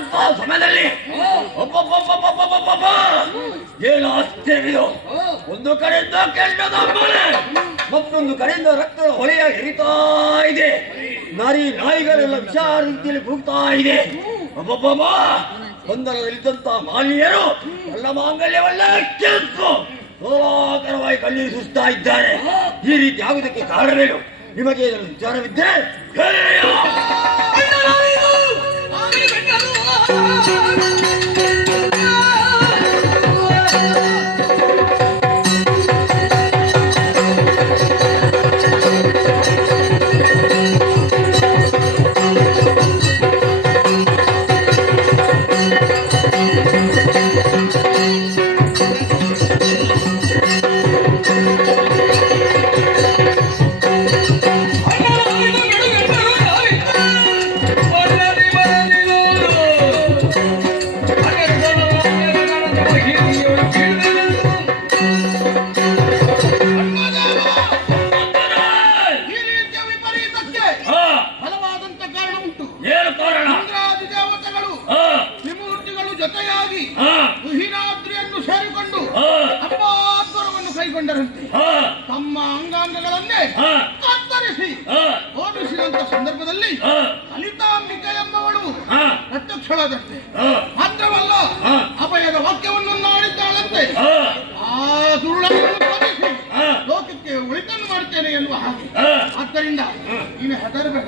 ಅಂತ ಸಮಯದಲ್ಲಿ ಏನು ಆಶ್ಚರ್ಯ! ಒಂದು ಕಡೆಯಿಂದ ಕೆಂಡದ ಮಳೆ, ಮತ್ತೊಂದು ಕಡೆಯಿಂದ ರಕ್ತದ ಹೊಳೆಯ ಎರಿತಾ ಇದೆ. ನಾಯಿಗಳೆಲ್ಲ ವಿಚಾರ ರೀತಿಯಲ್ಲಿ ಕೂಗ್ತಾ ಇದೆ. ಒಬ್ಬೊಬ್ಬ ಗೊಂದಲದಲ್ಲಿದ್ದಂತ ಮಾಲಿನ್ಯರು ಎಲ್ಲ ಮಾಂಗಲ್ಯವಲ್ಲ ಕೆಲ್ಸು ಸೋಲಾಕರವಾಗಿ ಕಣ್ಣೀರು ಸುಸ್ತಾ ಇದ್ದಾರೆ. ಈ ರೀತಿ ಆಗುವುದಕ್ಕೆ ಕಾರಣವೇನು? ನಿಮಗೆ ಇದನ್ನು ವಿಚಾರವಿದ್ದರೆ ತಮ್ಮ ಅಂಗಾಂಗಗಳನ್ನೇ ಕತ್ತರಿಸಿ ಹೋಲಿಸಿದಂತ ಸಂದರ್ಭದಲ್ಲಿ ಲಲಿತಾಂಬಿಕೆ ಎಂಬವಳು ಪ್ರತ್ಯಕ್ಷಳಾದಂತೆ ಮಾತ್ರವಲ್ಲ ಅಭಯದ ವಾಕ್ಯವನ್ನು ನಾಡಿದ್ದಾಳಂತೆ. ಆ ಸುಳ್ಳನ್ನು ತೋರಿಸಿ ಲೋಕಕ್ಕೆ ಒಳಿತನ್ನು ಮಾಡುತ್ತೇನೆ ಎನ್ನುವ ಹಾಗೆ. ಆದ್ದರಿಂದ ನೀನು ಹೆದರಬೇಡ,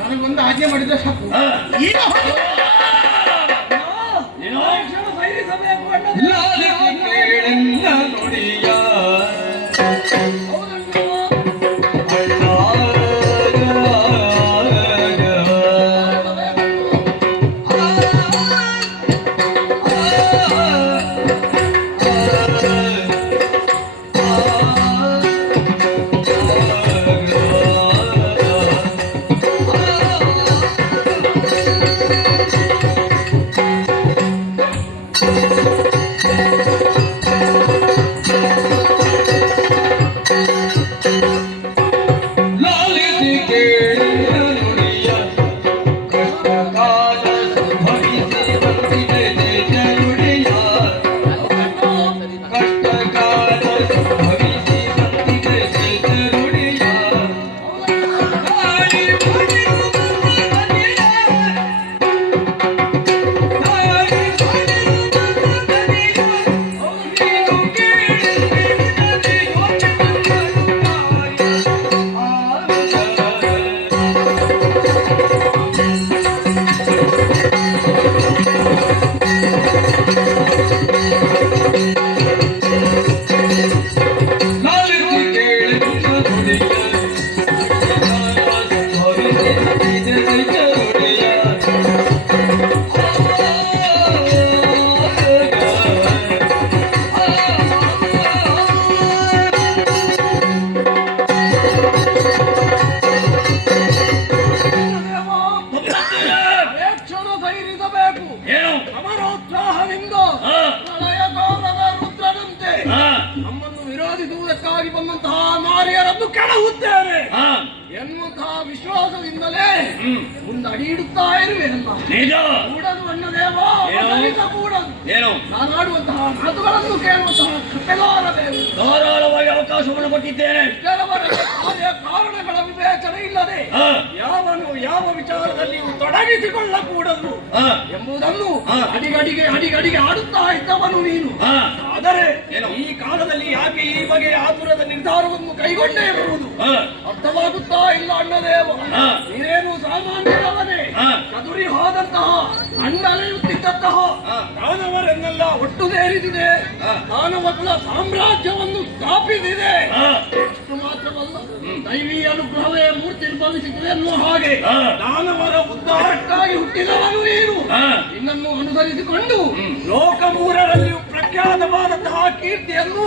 ನನಗೊಂದು ಆಜ್ಞೆ ಮಾಡಿದ್ರೆ ಸಾಕು. ಈಗ ನಮ್ಮನ್ನು ವಿರೋಧಿಸುವುದಕ್ಕಾಗಿ ಬಂದಂತಹ ನಾರಿಯರನ್ನು ಕೆಳಹುತ್ತೇನೆ ಎನ್ನುವಂತಹ ವಿಶ್ವಾಸದಿಂದಲೇ ಮುಂದಡಿ ಇಡುತ್ತಾ ಇರುವೆನಲ್ಲ. ಕೂಡದು ಅಣ್ಣದೇವ, ಕೂಡದು ನಾನಾಡುವಂತಹ ಮಾತುಗಳನ್ನು ಕೇಳುವಂತಹ ಕಟ್ಟಲಾರಬೇಕು. ಧಾರಾಳವಾಗಿ ಅವಕಾಶವನ್ನು ಕೊಟ್ಟಿದ್ದೇನೆ. ಕಾರಣಗಳ ವಿವೇಚನೆ ಇಲ್ಲದೆ ಯಾವನು ಯಾವ ವಿಚಾರದಲ್ಲಿ ತೊಡಗಿಸಿಕೊಳ್ಳಕೂಡದು ಎಂಬುದನ್ನು ಅಡಿಗಡಿಗೆ ಆಡುತ್ತಾ ಇದ್ದವನು ನೀನು. ಆದರೆ ಈ ಕಾಲದಲ್ಲಿ ಯಾಕೆ ಈ ಬಗೆಯ ಆತುರದ ನಿರ್ಧಾರವನ್ನು ಕೈಗೊಂಡೇ ಬರುವುದು ಅರ್ಥವಾಗುತ್ತಾ ಇಲ್ಲ ಅಣ್ಣದೇವ. ನೀನೇನು ಸಾಮಾನ್ಯರವನೇ ಕದುರಿ ಹೋದಂತಹ ಅಣ್ಣಲೆಯುತ್ತಿದ್ದಂತಹ ದಾನವರನ್ನೆಲ್ಲ ಒಟ್ಟು ಸೇರಿಸಿದೆ, ದಾನವ ಕುಲ ಸಾಮ್ರಾಜ್ಯವನ್ನು ಸ್ಥಾಪಿಸಿದೆ. ಅಷ್ಟು ಮಾತ್ರವಲ್ಲ, ದೈವಿ ಅನುಗ್ರಹವೇ ಮೂರ್ತಿ ಭವಿಸಿದೆ ಎನ್ನುವ ಹಾಗೆ ದಾನವರ ಉದ್ಧಾರಕ್ಕಾಗಿ ಹುಟ್ಟಿದವನು ನೀನು. ನಿನ್ನನ್ನು ಅನುಸರಿಸಿಕೊಂಡು ಲೋಕ ಮೂರರಲ್ಲಿಯೂ ಪ್ರಖ್ಯಾತವಾದಂತಹ ಕೀರ್ತಿಯನ್ನು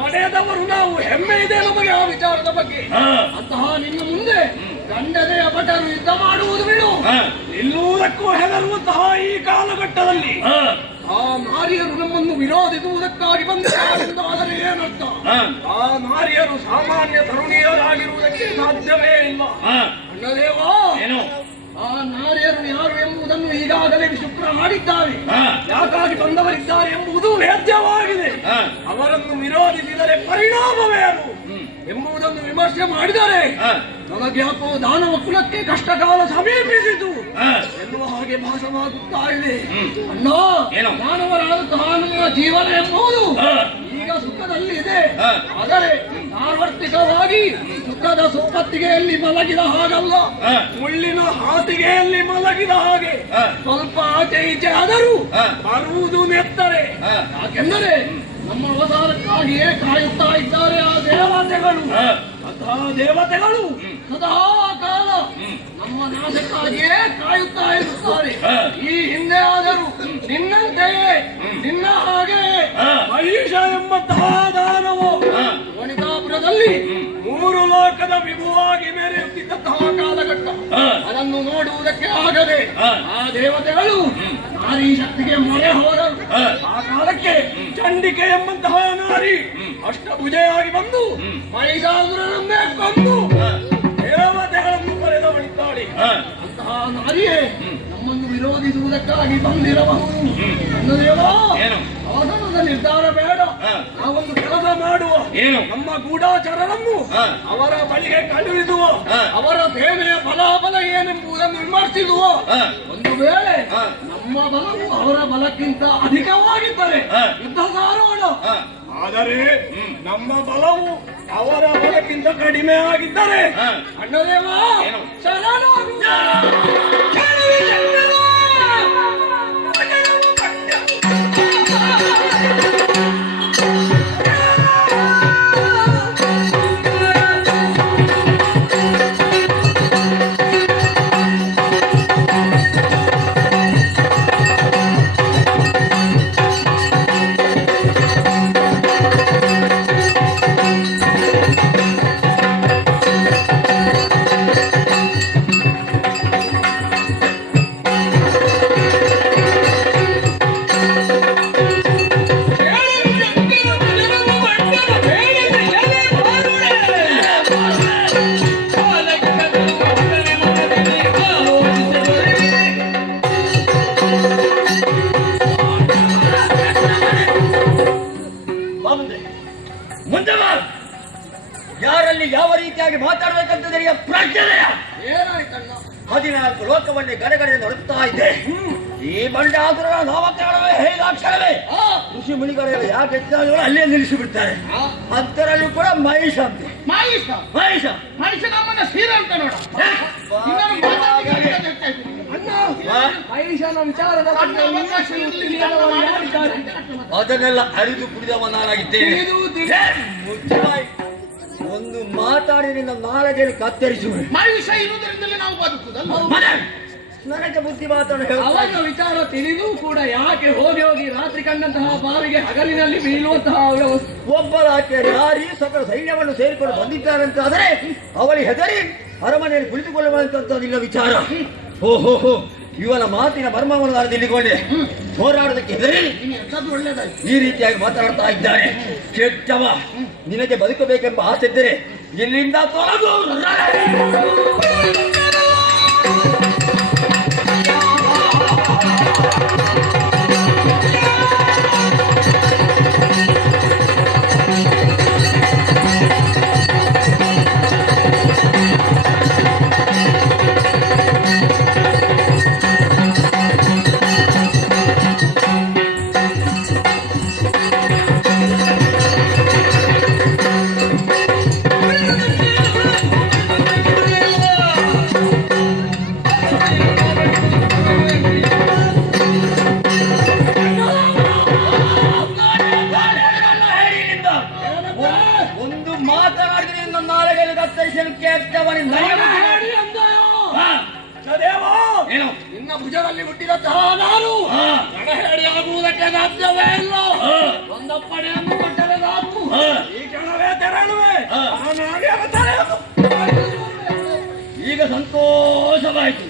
ಪಡೆದವರು ನಾವು. ಹೆಮ್ಮೆ ಇದೆ ನಮಗೆ ಆ ವಿಚಾರದ ಬಗ್ಗೆ. ಅಂತಹ ನಿನ್ನ ಮುಂದೆ ಗಂಡನೆಯ ಭಟರು ಯುದ್ಧ ಮಾಡುವುದು ಬಿಡು, ನಿಲ್ಲುವುದಕ್ಕೂ ಹೆದರುವಂತಹ ಈ ಕಾಲಘಟ್ಟದಲ್ಲಿ ಆ ನಾರಿಯರು ನಮ್ಮನ್ನು ವಿರೋಧಿಸುವುದಕ್ಕಾಗಿ ಬಂದಾದರೆ ಏನರ್ಥ? ಆ ನಾರಿಯರು ಸಾಮಾನ್ಯ ತರುಣಿಯರಾಗಿರುವುದಕ್ಕೆ ಸಾಧ್ಯವೇ ಇಲ್ಲ ಅಣ್ಣದೇವ. ಆ ನಾರಿಯರು ಯಾರು ಎಂಬುದನ್ನು ಈಗಾಗಲೇ ಶುಕ್ರ ಮಾಡಿದ್ದಾರೆ. ಯಾಕಾಗಿ ಬಂದವರಿದ್ದಾರೆ ಎಂಬುದು ವೇದ್ಯವಾಗಿದೆ. ಅವರನ್ನು ವಿರೋಧಿಸಿದರೆ ಪರಿಣಾಮವೇನು ಎಂಬುದನ್ನು ವಿಮರ್ಶೆ ಮಾಡಿದರೆ ನಮಗೆ ಯಾಕೋ ದಾನವ ಕುಲಕ್ಕೆ ಕಷ್ಟಕಾಲ ಸಮೀಪಿಸಿತು ಎನ್ನುವ ಹಾಗೆ ಭಾಸವಾಗುತ್ತಾ ಇದೆ. ಅಣ್ಣ, ಮಾನವರಾದಂತಹ ನಮ್ಮ ಜೀವನ ಎಂಬುದು ಈಗ ಸುಖದಲ್ಲಿ ಇದೆ. ಆದರೆ ಸಾರ್ವತ್ರಿಕವಾಗಿ ಸುಖದ ಸುಪ್ಪತ್ತಿಗೆಯಲ್ಲಿ ಮಲಗಿದ ಹಾಗಲ್ಲ, ಮುಳ್ಳಿನ ಹಾಸಿಗೆಯಲ್ಲಿ ಮಲಗಿದ ಹಾಗೆ ಸ್ವಲ್ಪ ಆಚೆ ಈಚೆ ಆದರೂ ಬರುವುದು ನೆತ್ತರೆ. ಯಾಕೆಂದರೆ ನಮ್ಮ ಅವತಾರಕ್ಕಾಗಿಯೇ ಕಾಯುತ್ತಾ ಇದ್ದಾರೆ ಆ ದೇವತೆಗಳು. ಅಂತಹ ದೇವತೆಗಳು ಸದಾ ಕಾಲ ನಮ್ಮ ನಾಶಕ್ಕಾಗಿಯೇ ಕಾಯುತ್ತಾ ಇರುತ್ತಾರೆ. ಈ ಹಿಂದೆ ಆದರೂ ನಿನ್ನಂತೆಯೇ ನಿನ್ನ ಹಾಗೆ ಮಹಿಷ ಎಂಬಂತಹ ದಾನವು ವನಿತಾಪುರದಲ್ಲಿ 3 ಲೋಕದ ವಿಭುವಾಗಿ ಮೆರೆಯುತ್ತಿದ್ದಂತಹ ಕಾಲಘಟ್ಟ. ಅದನ್ನು ನೋಡುವುದಕ್ಕೆ ಆಗದೆ ಆ ದೇವತೆಗಳು ನಾರಿ ಶಕ್ತಿಗೆ ಮೊರೆ ಹೋದರು. ಆ ಕಾಲಕ್ಕೆ ಚಂಡಿಕೆ ಎಂಬಂತಹ ನಾರಿ ಅಷ್ಟಭುಜೆಯಾಗಿ ಬಂದು ಮಹಿಷಾಸುರನನ್ನೇ ಕೊಂದು ದೇವತೆಗಳನ್ನು ಕರೆದವಳಿದ್ದಾಳೆ. ಅಂತಹ ನಾರಿಯೇ ನಮ್ಮನ್ನು ವಿರೋಧಿಸುವುದಕ್ಕಾಗಿ ಬಂದಿರಬಹುದು. ಅವಸರದ ನಿರ್ಧಾರ ಬೇಡ. ನಾವೊಂದು ಕೆಲಸ ಮಾಡುವ, ನಮ್ಮ ಗೂಢಾಚಾರರನ್ನು ಅವರ ಬಳಿಗೆ ಕಳುಹಿಸುವ, ಅವರ ಸೇನೆಯ ಬಲಾಬಲ ಏನೆಂಬುದನ್ನು ವಿಮರ್ಶಿಸುವ. ಒಂದು ವೇಳೆ ನಮ್ಮ ಬಲವು ಅವರ ಬಲಕ್ಕಿಂತ ಅಧಿಕವಾಗಿದ್ದರೆ ಯುದ್ಧ ಸಾರೋಣ. ಆದರೆ ನಮ್ಮ ಬಲವು ಅವರ ಬಲಕ್ಕಿಂತ ಕಡಿಮೆ ಆಗಿದ್ದರೆ ಅಣ್ಣದೇವ ಶರಣಾಗು. ಯಾರಲ್ಲಿ ಯಾವ ರೀತಿಯಾಗಿ ಮಾತಾಡಬೇಕಂತ ಪ್ರಜ್ಞೆಯ ಏನಾಯ್ತಣ್ಣ? 14 ಲೋಕವನ್ನೇ ಗಡಗಡೆ ನೋಡುತ್ತಾ ಇದ್ದೆ. ಈ ಬಂಡಾಸುರರ ನಾಮಕರಣವೇ ಹೇಗಾಕ್ಷರವೇ ಋಷಿ ಮುನಿಗಳೆಲ್ಲ ಯಾಕೆ ಅಲ್ಲೇ ನಿಲ್ಲಿಸಿ ಬಿಡ್ತಾರೆ. ಅದರಲ್ಲೂ ಕೂಡ ಮಹಿಷ ಅಂತೆ. ಮಹಿಷ ಮಹಿಷ ಮಹಿಷ ನಮ್ಮನ್ನ ಸೀರ ಅಂತ ನೋಡ. ಮಹಿಷನ ವಿಚಾರದ ಅದನ್ನೆಲ್ಲ ಅರಿದು ಕುಡಿದವ ನಾನಾಗಿದ್ದೇನೆ. ಒಂದು ಮಾತಾಡಿನಿಂದ ನಾಲಗೆಯಲ್ಲಿ ಕತ್ತರಿಸುವೆ. ಮಹಿಷ ಇರುವುದರಿಂದಲೇ ನಾವು ಬದುಕುವುದಲ್ಲ. ನನಗೆ ಬುದ್ಧಿ ಮಾತಾಡ ಅವನ ವಿಚಾರ ತಿಳಿದು ಕೂಡ ಯಾಕೆ ಹೋಗಿ ಹೋಗಿ ರಾತ್ರಿ ಕಂಡಂತಹ ಬಾವಿಗೆ ಹಗಲಿನಲ್ಲಿ ಬೀಳುವಂತಹ ಒಬ್ಬರಾಕೆ ಯಾರಿ ಸಕಲ ಸೈನ್ಯವನ್ನು ಸೇರಿಕೊಂಡು ಬಂದಿದ್ದಾರಂತ ಆದರೆ ಅವಳಿ ಹೆದರಿ ಅರಮನೆಯಲ್ಲಿ ಕುಳಿತುಕೊಳ್ಳುವಂತಹದ್ದಿಲ್ಲ ವಿಚಾರ. ಓಹೋ, ಇವನ ಮಾತಿನ ಮರ್ಮವನ್ನು ನಾನು ತಿಳಿದುಕೊಂಡೆ. ಹೋರಾಡೋದಕ್ಕೆ ಹೆದರಿ ಈ ರೀತಿಯಾಗಿ ಮಾತಾಡ್ತಾ ಇದ್ದಾನೆ. ಕೆಟ್ಟವ, ನಿನಗೆ ಬದುಕಬೇಕೆಂಬ ಆಸೆ ಇದ್ದರೆ ಇಲ್ಲಿಂದ ತೊಲಗು. ನಿನ್ನ ಭುಜದಲ್ಲಿ ಹುಟ್ಟಿದಂತಹ ನಾನು ರಣಹೇಡಿಯಾಗುವುದಕ್ಕೆ ಸಾಧ್ಯವೇ ಇಲ್ಲ. ಒಂದಪ್ಪಣೆಯನ್ನು ಕೊಟ್ಟರೆ ಸಾಕು, ಈ ಕ್ಷಣವೇ ತೆರಳುವೆ. ಈಗ ಸಂತೋಷವಾಯಿತು.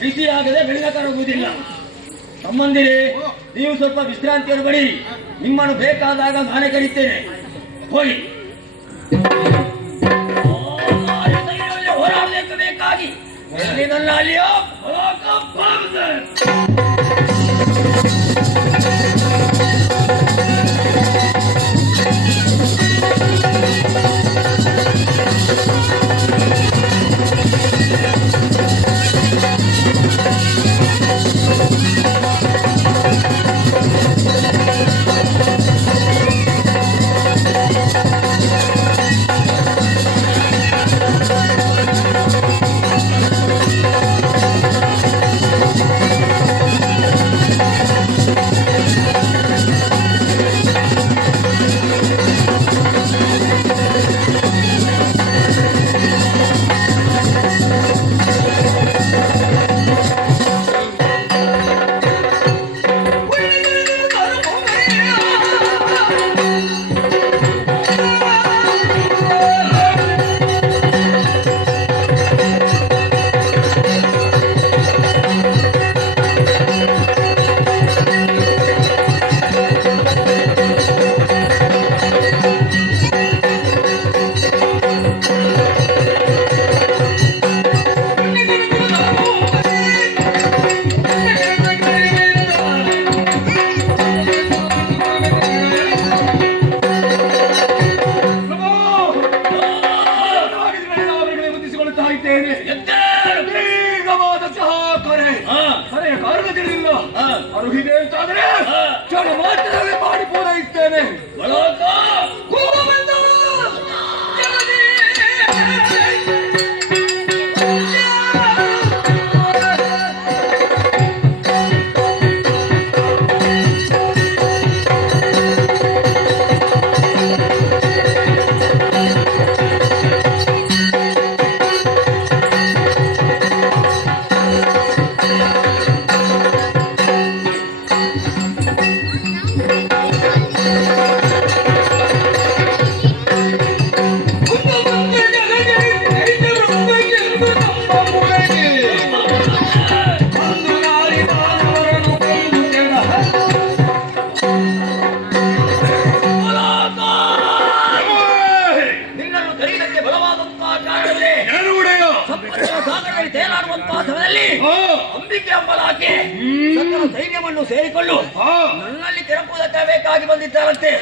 ಬಿಸಿಯಾಗದೆ ಬೆಳಗಾಗುವುದಿಲ್ಲ. ಸಂಬಂಧಿರಿ, ನೀವು ಸ್ವಲ್ಪ ವಿಶ್ರಾಂತಿಯನ್ನು ಬಡಿ. ನಿಮ್ಮನ್ನು ಬೇಕಾದಾಗ ನಾನೇ ಕರೀತೇನೆ. ಹೋಗಿ. ಹೋರಾಡಬೇಕು ಬೇಕಾಗಿ ಅಲ್ಲಿಯೋ ಅರುಹಿದೆ ಅಂತಾದ್ರೆ ಕ್ಷಣ ಮಾತ್ರವೇ ಮಾಡಿ ಪೂರೈಸ್ತೇನೆ. ಅಂಬಿಕೆ ಅಂಬಲಾಕೆ ಸಕಲ ಸೈನ್ಯವನ್ನು ಸೇರಿಕೊಂಡು ನನ್ನಲ್ಲಿ ತೆರಪುವುದಕ್ಕೆ ಬೇಕಾಗಿ ಬಂದಿದ್ದಾರಂತೆ.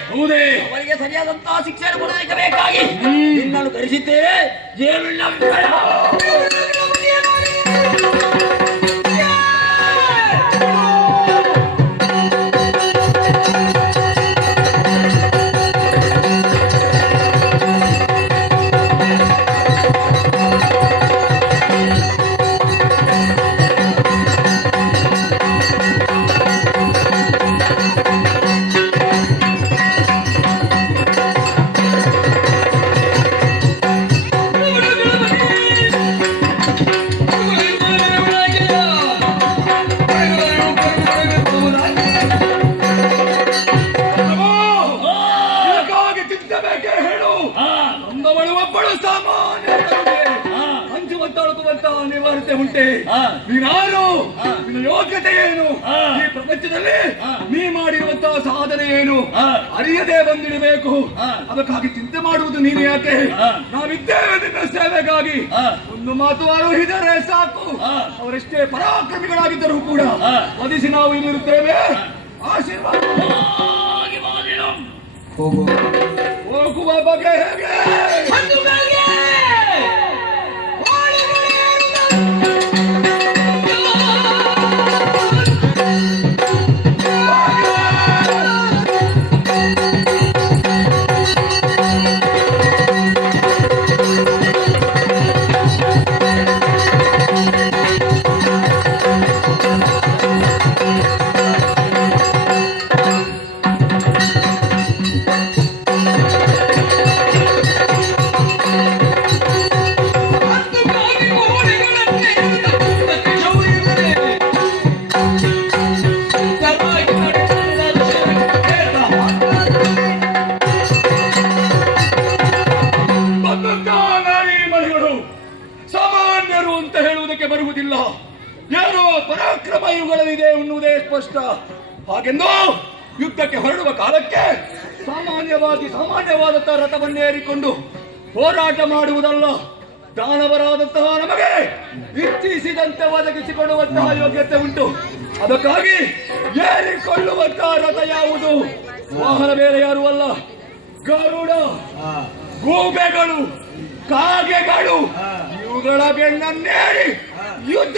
ಅವರಿಗೆ ಸರಿಯಾದಂತಹ ಶಿಕ್ಷೆಯನ್ನು ಕೊಡೋದಕ್ಕೆ ಬೇಕಾಗಿ ನಿನ್ನನ್ನು ಕರೆಸಿದ್ದೇವೆ. ನಿವಾರತೆ ಉಂಟೆ. ನೀನಾರು, ನಿನ್ನ ಯೋಗ್ಯತೆ ಏನು, ಈ ಪ್ರಪಂಚದಲ್ಲಿ ನೀ ಮಾಡಿರುವಂತಹ ಸಾಧನೆ ಏನು ಅರಿಯದೆ ಬಂದಿರಬೇಕು. ಅದಕ್ಕಾಗಿ ಚಿಂತೆ ಮಾಡುವುದು ನೀನು ಯಾಕೆ? ನಾವಿದ್ದೇವೆ ನಿನ್ನ ಸೇವೆಗಾಗಿ. ಒಂದು ಮಾತು ಆರೋಹಿದರೆ ಸಾಕು. ಅವರೆಷ್ಟೇ ಪರಾಕ್ರಮಿಗಳಾಗಿದ್ದರೂ ಕೂಡ ವಧಿಸಿ ನಾವು ಇಲ್ಲಿರುತ್ತೇವೆ. ಆಶೀರ್ವಾದ. ಹೋಗುವ ಬಗೆ ಹೇಗೆ? ಸಾಮಾನ್ಯರು ಅಂತ ಹೇಳುವುದಕ್ಕೆ ಬರುವುದಿಲ್ಲ. ಏನೋ ಪರಾಕ್ರಮ ಇವುಗಳಲ್ಲಿದೆ ಎನ್ನುವುದೇ ಸ್ಪಷ್ಟ. ಹಾಗೆಂದು ಯುದ್ಧಕ್ಕೆ ಹೊರಡುವ ಕಾಲಕ್ಕೆ ಸಾಮಾನ್ಯವಾದಂತಹ ರಥವನ್ನೇರಿಕೊಂಡು ಹೋರಾಟ ಮಾಡುವುದಲ್ಲ. ದಾನವರಾದಂತಹ ನಮಗೆ ಇಚ್ಛಿಸಿದಂತೆ ಒದಗಿಸಿಕೊಡುವಂತಹ ಯೋಗ್ಯತೆ ಉಂಟು. ಅದಕ್ಕಾಗಿ ಏರಿಕೊಳ್ಳುವಂತಹ ರಥ ಯಾವುದು? ವಾಹನ ಬೇರೆ ಯಾರು ಅಲ್ಲ, ಗರುಡ, ಗೂಬೆಗಳು, ಕಾಗೆಗಳು, ಇವುಗಳ ಬೆನ್ನನ್ನೇರಿ ಯುದ್ಧ